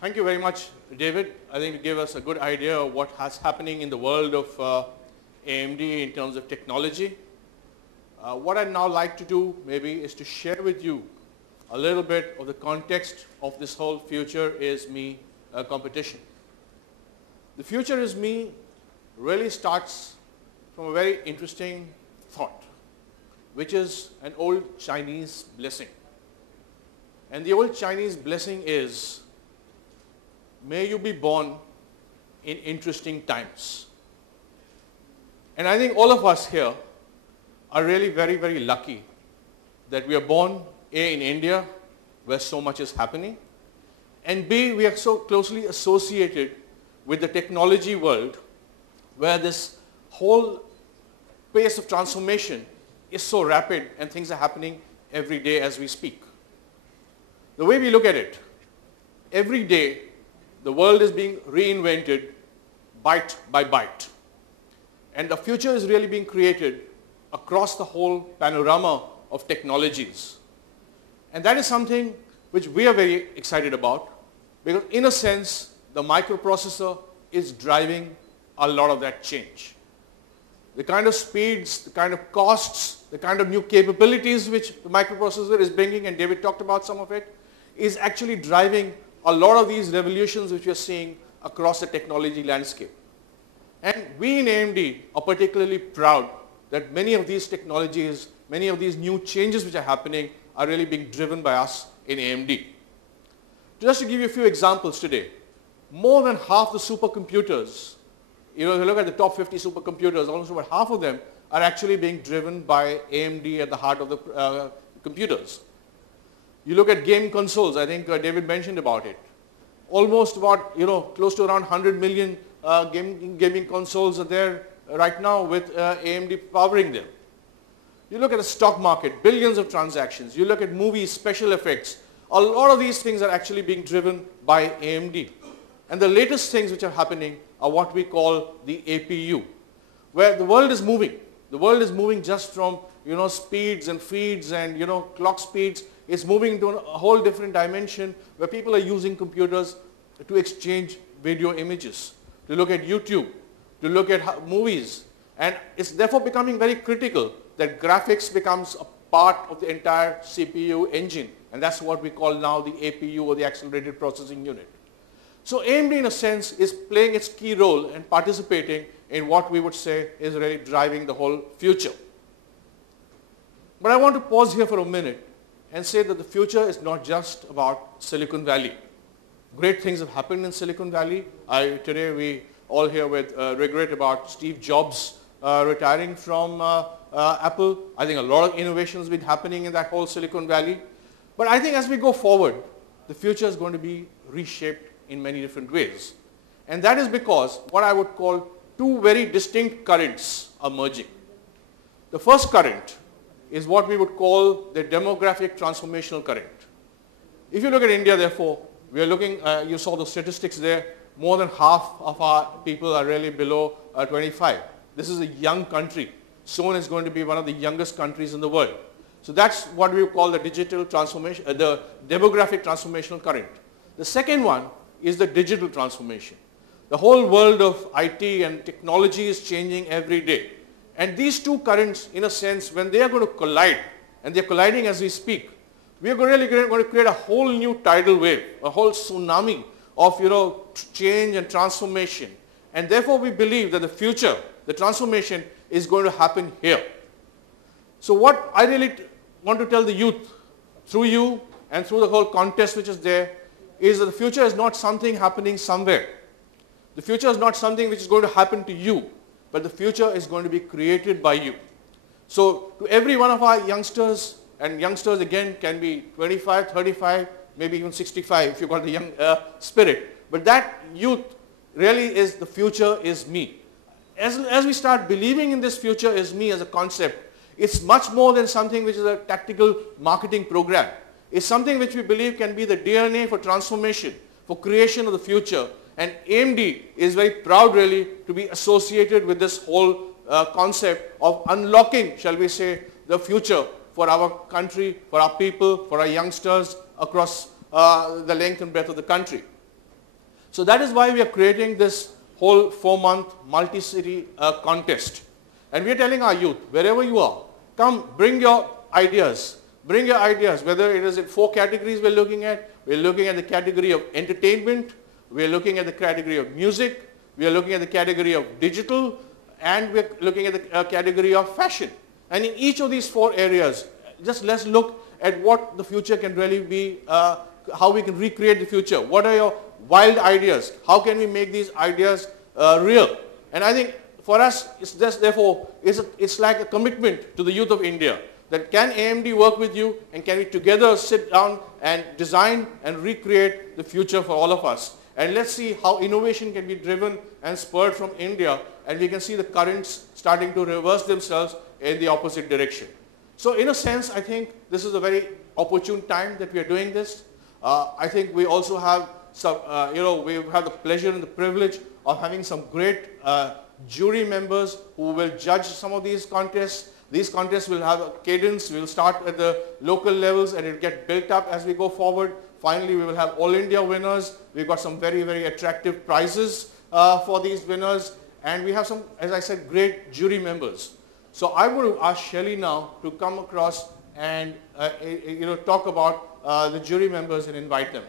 Thank you very much, David. I think it gave us a good idea of what is happening in the world of AMD in terms of technology. What I'd now like to do maybe is to share with you a little bit of the context of this whole Future is Me competition. The Future is Me really starts from a very interesting thought, which is an old Chinese blessing. And the old Chinese blessing is, may you be born in interesting times. And I think all of us here are really very, very lucky that we are born, A, in India, where so much is happening, and B, we are so closely associated with the technology world, where this whole pace of transformation is so rapid and things are happening every day as we speak. The way we look at it, every day the world is being reinvented byte by byte. And the future is really being created across the whole panorama of technologies. And that is something which we are very excited about, because in a sense, the microprocessor is driving a lot of that change. The kind of speeds, the kind of costs, the kind of new capabilities which the microprocessor is bringing, and David talked about some of it, is actually driving a lot of these revolutions which we are seeing across the technology landscape. And we in AMD are particularly proud that many of these technologies, many of these new changes which are happening are really being driven by us in AMD. Just to give you a few examples today, more than half the supercomputers, if you look at the top 50 supercomputers, almost about half of them are actually being driven by AMD at the heart of the computers. You look at game consoles, I think David mentioned about it. Almost about, close to around 100 million gaming consoles are there right now with AMD powering them. You look at the stock market, billions of transactions. You look at movies, special effects. A lot of these things are actually being driven by AMD. And the latest things which are happening are what we call the APU, where the world is moving. The world is moving just from, speeds and feeds and, clock speeds. It's moving into a whole different dimension where people are using computers to exchange video images, to look at YouTube, to look at movies. And it's therefore becoming very critical that graphics becomes a part of the entire CPU engine. And that's what we call now the APU, or the Accelerated Processing Unit. So AMD, in a sense, is playing its key role and participating in what we would say is really driving the whole future. But I want to pause here for a minute and say that the future is not just about Silicon Valley. Great things have happened in Silicon Valley. Today we all hear with regret about Steve Jobs retiring from Apple. I think a lot of innovation has been happening in that whole Silicon Valley. But I think as we go forward, the future is going to be reshaped in many different ways. And that is because what I would call two very distinct currents are merging. The first current is what we would call the demographic transformational current. If you look at India, therefore, we are looking, you saw the statistics there, more than half of our people are really below 25. This is a young country. Soon it's going to be one of the youngest countries in the world. So that's what we call the digital transformation, the demographic transformational current. The second one is the digital transformation. The whole world of IT and technology is changing every day. And these two currents, in a sense, when they are going to collide, and they're colliding as we speak, we are really going to create a whole new tidal wave, a whole tsunami of change and transformation. And therefore we believe that the future, the transformation, is going to happen here. So what I really want to tell the youth, through you and through the whole contest which is there, is that the future is not something happening somewhere. The future is not something which is going to happen to you, but the future is going to be created by you. So to every one of our youngsters, and youngsters again can be 25, 35, maybe even 65 if you've got the young spirit. But that youth really is the future is me. As we start believing in this future is me as a concept, it's much more than something which is a tactical marketing program. It's something which we believe can be the DNA for transformation, for creation of the future. And AMD is very proud really to be associated with this whole concept of unlocking, shall we say, the future for our country, for our people, for our youngsters across the length and breadth of the country. So that is why we are creating this whole 4-month multi-city contest. And we are telling our youth, wherever you are, come, bring your ideas. Bring your ideas, whether it is in 4 categories we're looking at. We're looking at the category of entertainment. We're looking at the category of music. We are looking at the category of digital. And we're looking at the category of fashion. And in each of these 4 areas, just let's look at what the future can really be, how we can recreate the future. What are your wild ideas? How can we make these ideas real? And I think for us, it's just therefore, it's like a commitment to the youth of India that can AMD work with you, and can we together sit down and design and recreate the future for all of us. And let's see how innovation can be driven and spurred from India, and we can see the currents starting to reverse themselves in the opposite direction. So in a sense, I think this is a very opportune time that we are doing this. I think we also have some, we have the pleasure and the privilege of having some great jury members who will judge some of these contests. These contests will have a cadence. We will start at the local levels and it will get built up as we go forward. Finally, we will have all India winners. We've got some very, very attractive prizes for these winners. And we have some, as I said, great jury members. So I want to ask Shelly now to come across and talk about the jury members and invite them.